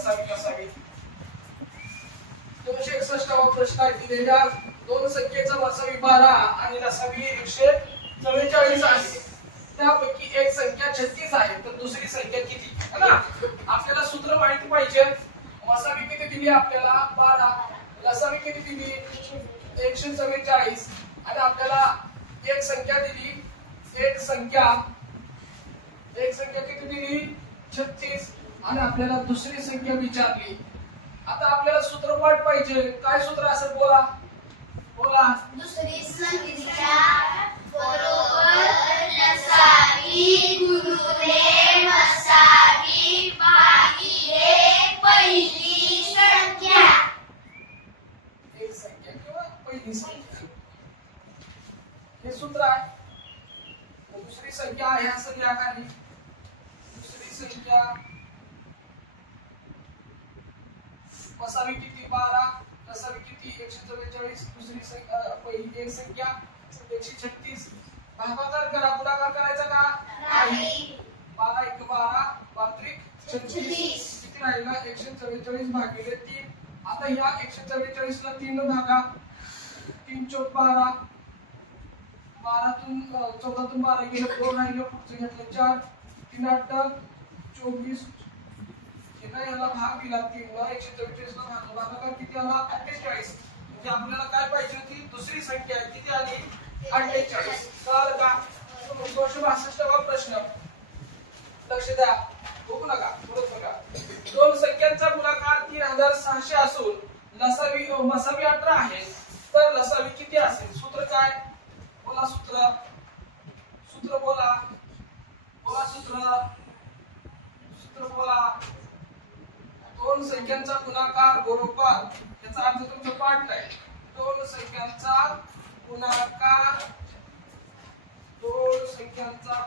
वसावी नसावी. 261वा प्रश्न आहे. दिलेल्या दोन संख्येचा वसावी 12 आणि नसावी 144 आहे. त्यापैकी एक संख्या 36 आहे तर दुसरी संख्या किती है ना. आपल्याला सूत्र माहिती पाहिजे. वसावी किती दिली आपल्याला 12, नसावी किती दिली 144 आणि आपल्याला एक संख्या दिली एक संख्या किती दिली 36 आणि आपल्याला दुसरी संख्या विचारली. आता आपल्याला सूत्र पाठ पाहिजे. काय सूत्र असेल बोला बोला. दुसरी संख्या बरोबर नसावी गुणिले नसावी भागिले पहिली संख्या. एक संख्या किंवा पहिली संख्या हे सूत्र आहे. दुसरी संख्या आहे असं लिहा खाली. दुसरी संख्या वसावी किती 12, नसावी किती 144, दुसरी संख्या पहिली एक संख्या 136. भागाकार करा. गुणाकार करायचा का नाही. 12 × 12 12 36 किती राहिला 144 भागिले 3. आता ह्या 144 ला 3 ने भागा. 3 चौक 12, 12 तून 14 तून 12 गेले 2 राहिले. पुढचं घेतलं 4, 3 8 24. याला भाग दिला 3 ला 144 ला भागाकार किती आला 48. म्हणजे आपल्याला काय पाहिजे होती दुसरी संख्या किती आली 48. कळलं का. 262वा प्रश्न लक्ष द्या. बघू नका परत बघा. दोन संख्यांचा गुणाकार 3600 असून लसावी 18 आहे तर लसावी किती असेल. सूत्र काय बोला. सूत्र बोला बोला. सूत्र बोला. दोन संख्यांचा गुणाकार बरोबर याचा अर्थ तुमचा पाठ नाही. दोन संख्यांचा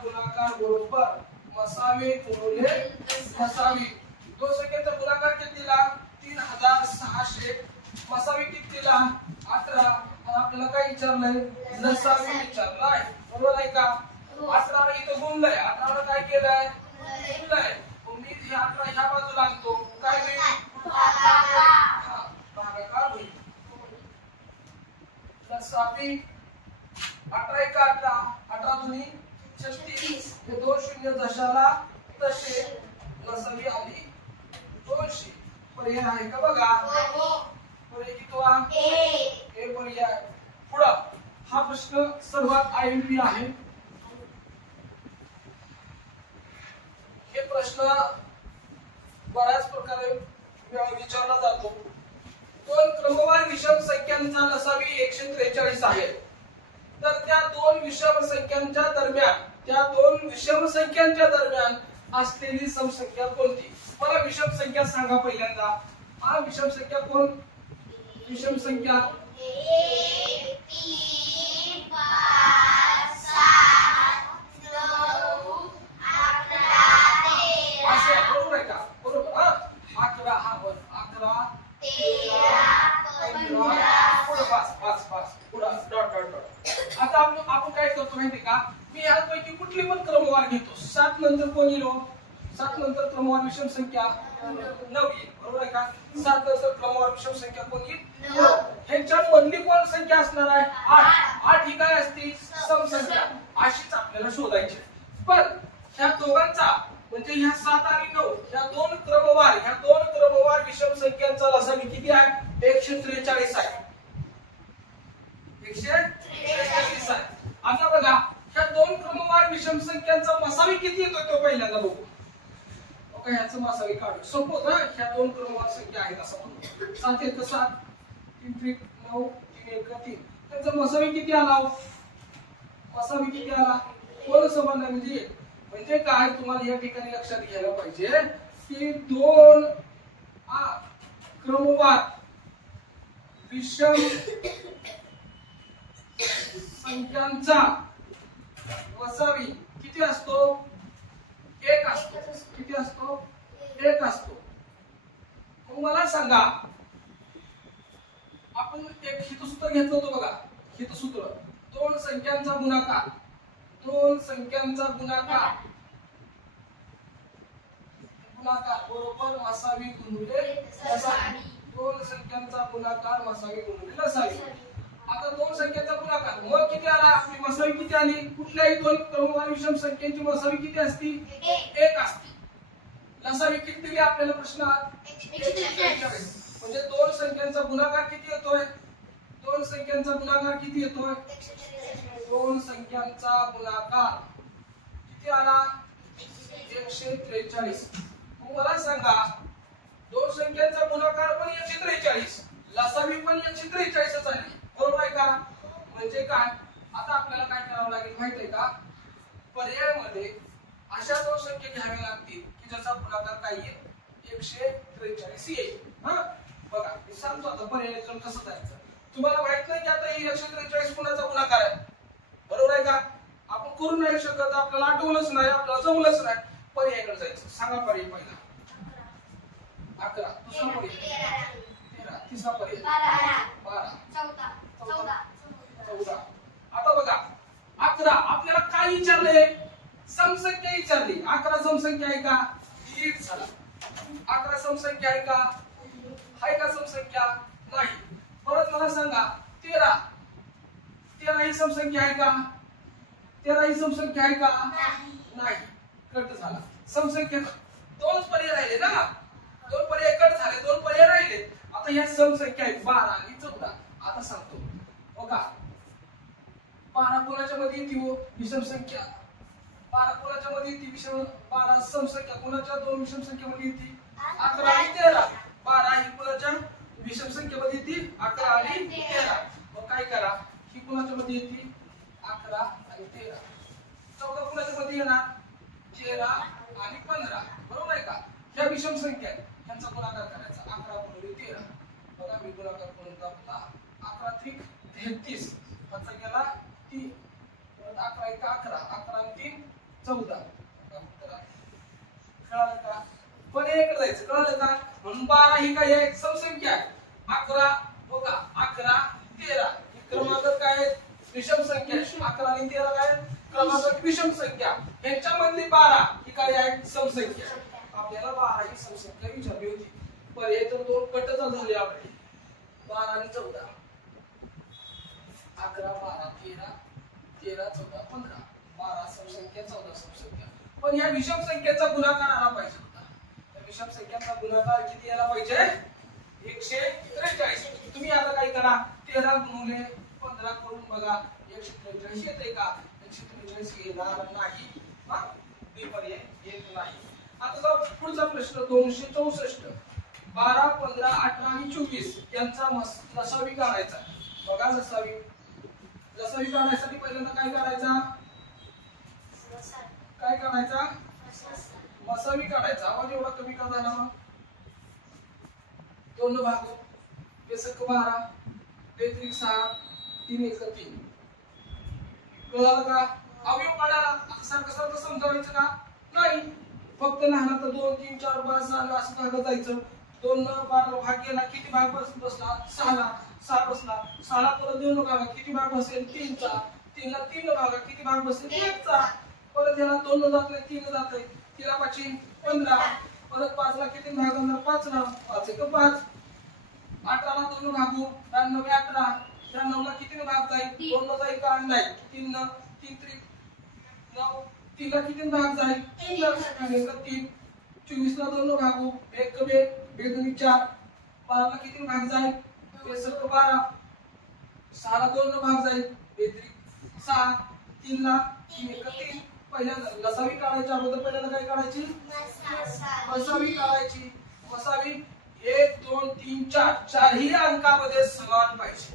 गुणाकार बरोबर मसावी गुणिले नसावी. दोन संख्यांचा गुणाकार किती दिला 3600. मसावी किती दिला 18. आपल्याला काय विचारलंय नसावी विचारलाय. बरोबर आहे का. 18 इथं गुणलंय. 18 काय केलंय गुणलंय. मी हे 18 ह्या बाजूला आणतो काय होईल भागाकार होईल. नसावी 18 × 18 18 दुनी 36. हे 2 शून्य जशाला तसे नसावी आली 200. पर्याय आहे का बघा. पर्याय किती ए पर्याय. पुढं हा प्रश्न सर्वात आयएमपी आहे. हे प्रश्न बऱ्याच प्रकारे विचारला जातो. दोन क्रमवार विषम संख्यांचा नसावी 143 आहे तर त्या दोन विषम संख्यांच्या दरम्यान असलेली समसंख्या कोणती. मला विषम संख्या सांगा पहिल्यांदा. हा विषम संख्या कोण. विषम संख्या 1 3 5 7 9 11 असे बरोबर आहे का. बरोबर. 11 हा पण 11 13 15 पुढं डॉट. आता आपण काय करतो माहिती का. मी यापैकी कुठली पण क्रमवार घेतो. 7 नंतर कोण येईल 7 नंतर क्रमवार विषम संख्या 9 येईल. बरोबर आहे का. 7 नंतर क्रमवार विषम संख्या कोण येईल 9. ह्यांच्या मधली कोण संख्या असणार आहे 8. 8 ही काय असते समसंख्या. अशीच आपल्याला शोधायची. पण ह्या दोघांचा म्हणजे ह्या 7 आणि 9 ह्या दोन क्रमवार विषम संख्यांचा लसावी किती आहे 143 आहे. 143 आहे. आता बघा ह्या दोन क्रमवार विषम संख्यांचा मसावी किती येतोय तो पहिल्यांदा बघू. ओके ह्याचं मसावी काढू. सपोज ह्या दोन क्रमवार संख्या आहेत असं म्हणू. 7 1 7 3 3 9 3 1 3. त्यांचा मसावी किती आला. मसावी किती आला कोण समान आहे. म्हणजे काय तुम्हाला या ठिकाणी लक्षात घ्यायला पाहिजे की दोन क्रमवार विषम संख्यांचा वसावी किती असतो 1 असतो. किती असतो 1 असतो. मग मला सांगा आपण एक हितसूत्र घेतलं होतं बघा. हितसूत्र दोन संख्यांचा गुणाकार गुणाकार बरोबर मसावी गुणिले लसावी. दोन संख्यांचा गुणाकार मसावी गुणिले लसावी. आता दोन संख्यांचा गुणाकार मग किती आला? आपली मसावी किती आली? कुठल्याही दोन क्रमवार विषम संख्यांची मसावी किती असती? एक असते. लसावी किती दिली आपल्याला प्रश्नात? 143. म्हणजे दोन संख्यांचा गुणाकार किती येतोय? दोन संख्यांचा गुणाकार किती येतोय? दोन संख्यांचा गुणाकार किती आला? 143. मग मला सांगा दोन संख्यांचा गुणाकार पण 143, लसावी पण 143च आली, बरोबर आहे का? म्हणजे काय? आता आपल्याला काय करावं लागेल माहित आहे का? पर्यायामध्ये अशा दोन संख्या घ्याव्या लागतील की ज्याचा गुणाकार काय येईल? 143 येईल. हा बघा मी सांगतो आता पर्यायातून कसं जायचं. तुम्हाला माहित नाही की आता ही 143 कुणाचा गुणाकार आहे, बरोबर आहे का? आपण करू नाही शकत, आपल्याला आठवलंच नाही, आपल्याला जमलंच नाही. पर्यायाकडे जायचं. सांगा पर्याय पहिला 11, दुसरा पर्याय 13, तिसरा पर्याय 12, 14. आता बघा 11 आपल्याला काय विचारले? समसंख्या विचारली. 11 समसंख्या आहे का? ठीक झाला. 11 समसंख्या आहे का? आहे का समसंख्या? नाही. परत मला सांगा 13 ही समसंख्या आहे का? 13 ही समसंख्या आहे का? नाही. कट झाला. समसंख्या दोन पर्याय राहिले ना, दोन पर्याय कट झाले, दोन पर्याय राहिले. आता या समसंख्या आहेत 12 आणि 14. आता सांगतो बघा 12 कोणाच्या मध्ये येते? हो विषम संख्या. 12 कोणाच्या मध्ये येते? विषम. 12 समसंख्या कोणाच्या दोन विषम संख्येमध्ये येते? 11 आणि 13. 12 ही कोणाच्या विषम संख्येमध्ये येते? 11 आणि 13. मग काय करा? ही कोणाच्या मध्ये येते? 11 आणि 13. 14 कोणाच्या मध्ये येणार? 13 आणि 15. बरोबर आहे का? ह्या विषम संख्या आहेत, ह्यांचा गुणाकार करायचा. 11 गुणिले 13. बघा मी गुणाकार करून दाखवला. 11 त्रिक 33. ह्याचा गेला 3. परत 11 एक 11. 11 आणि 3 14. कळलं का? पर्यायाकडे जायचं. कळलं का? म्हणून 12 ही काय आहे? समसंख्या आहे. 11 बघा 11 13 ही क्रमांक काय आहेत? विषम संख्या. 11 आणि 13 काय? क्रमांक विषम संख्या. यांच्यामधली 12 ही काय आहे? समसंख्या. आपल्याला 12 ही समसंख्या विचारली होती. पर्याय तर दोन कट झाले आपले. 12 आणि 14. 11 12 13 13 14 15. 12 समसंख्या 14 समसंख्या. पण या विषम संख्येचा गुणाकार आला पाहिजे होता. या विषम संख्येचा गुणाकार किती यायला पाहिजे? 143. तुम्ही आता काय करा? 13 गुणिले 15 करून बघा 143 येते का? 143 येणार नाही. हा बी पर्याय येत नाही. आता जाऊ पुढचा प्रश्न 264. 12 15 18 आणि 24 यांचा लसावी काढायचा. बघा लसावी काढण्यासाठी पहिल्यांदा काय करायचा? काय काढायचा? मसावी काढायचा. आवाज एवढा कमी का झाला? 2 भाग 12 3 6 3 1 3. कळलं का? अवयव काढायला सारखं समजावायचं का? नाही. फक्त लहान तर 2 3 4 5 6 असं काढत जायचं. 2 12 भाग गेला किती भाग बसला? 6ला. 6 बसला. 6ला परत 2 भागा किती भाग बसेल? 3चा. 3ला 3 भागा किती भाग बसेल? 1चा. परत याला 2 जात नाही 3 जात आहे. 3 5 15. परत 5ला किती भाग होणार? 5ला. 5 1 5. 18ला 2 भागू 9 18. 9ला किती भाग जाईल? 2 जाईल का? नाही. 3 3 3 9. 3ला किती भाग जाईल? 3 3. 24ला 2 भागू 1 2 2 4. 12ला किती भाग जाईल? 12. 6ला 2 भाग जाईल 6. 3ला 3 1 3. पहिल्यांदा लसावी काढायच्या अगोदर पहिल्यांदा काय काढायची? मसावी काढायची. मसावी 1 2 3 4 चारही अंकामध्ये समान पाहिजे.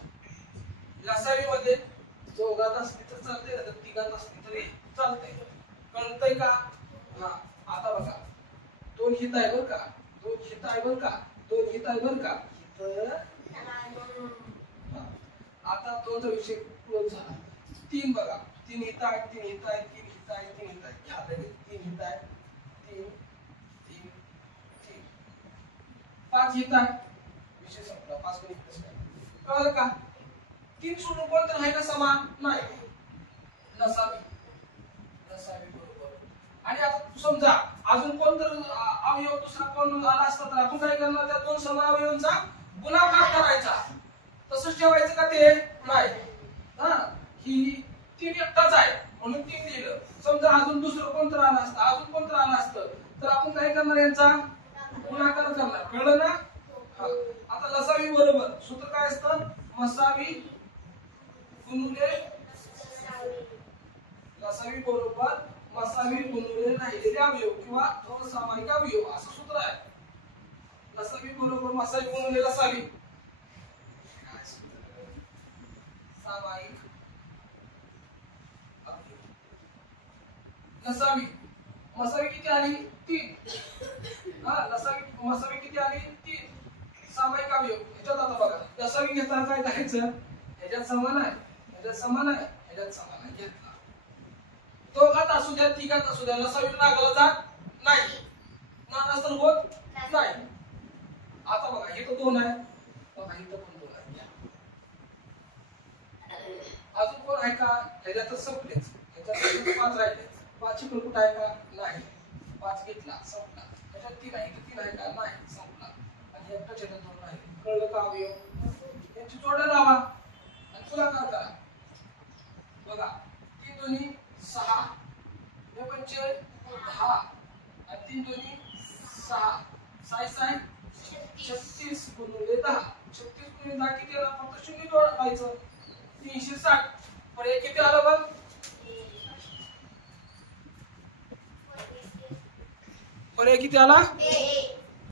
लसावी मध्ये चौघात असली तर चालते, तर तिघात असली तरी चालते. कळतंय का? हा आता बघा 2 हित आहे बर का? 2 हित आहे बर का? 2 हित आहे बर का? आता 2चा विषय क्लोज झाला. 3 बघा 3 हित आहे 3 हित आहे 3 हित आहे 3 हित आहे. घ्या 3 हित आहे 3 3 3. 5 हित आहे. विषय संपला. 5 कोणी हितच नाही. कळलं का? 3 सोडून कोणतं आहे का समान? नाही. लसावी बरोबर. आणि आता समजा अजून कोण जर अवयव दुसरा कोण आला असता तर आपण काय करणार, त्या दोन समअवयवांचा गुणाकार करायचा. तसंच ठेवायचं का ते नाही. हा ही 3 एकटाच आहे म्हणून 3 लिहिलं. समजा अजून दुसरं कोणतं आलं असतं, अजून कोणतं आलं असतं तर आपण काय करणार, यांचा गुणाकार करणार. कळलं ना? आता लसावी बरोबर सूत्र काय असतं, मसावी गुणिले लसावी बरोबर मसावी गुणिले राहिलेले अवयव किंवा असामायिक अवयव असं सूत्र आहे. लसावी बरोबर मसावी गुणिले लसावी सामायिक अवयव. लसावी मसावी किती आली 3. लसावी मसावी किती आली 3. सामायिक अवयव ह्याच्यात आता बघा लसावी घेताना काय करायचं, ह्याच्यात समान आहे, ह्याच्यात समान आहे, ह्याच्यात समान आहे घेतला. दोघात असू द्या तिघात असू द्या लसावी लागला जात नाही, नाराज तर होत नाही. आता बघा हे तर 2 आहे, बघा इथं पण 2 आहे. अजून कोण आहे का, ह्याच्यात संपलेच, ह्याच्यात 5 राहिले. 5 पण कुठं आहे का नाही, 5 घेतला संपला. ह्याच्यात 3 आहे, इथं 3 आहे का नाही संपला. आणि एकटाच ह्याच्यात 2 आहे. कळलं का अवयव, यांची जोड्या लावा आणि गुणाकार करा. बघा 3 दुनी 6, 2 पंचे 10 आणि 3 दुनी 6, 6 36 गुणिले 10. 36 गुणिले 10 किती आला, फक्त 0 जोडायचं. 360. पण हे किती आलं बघ, पण हे किती आला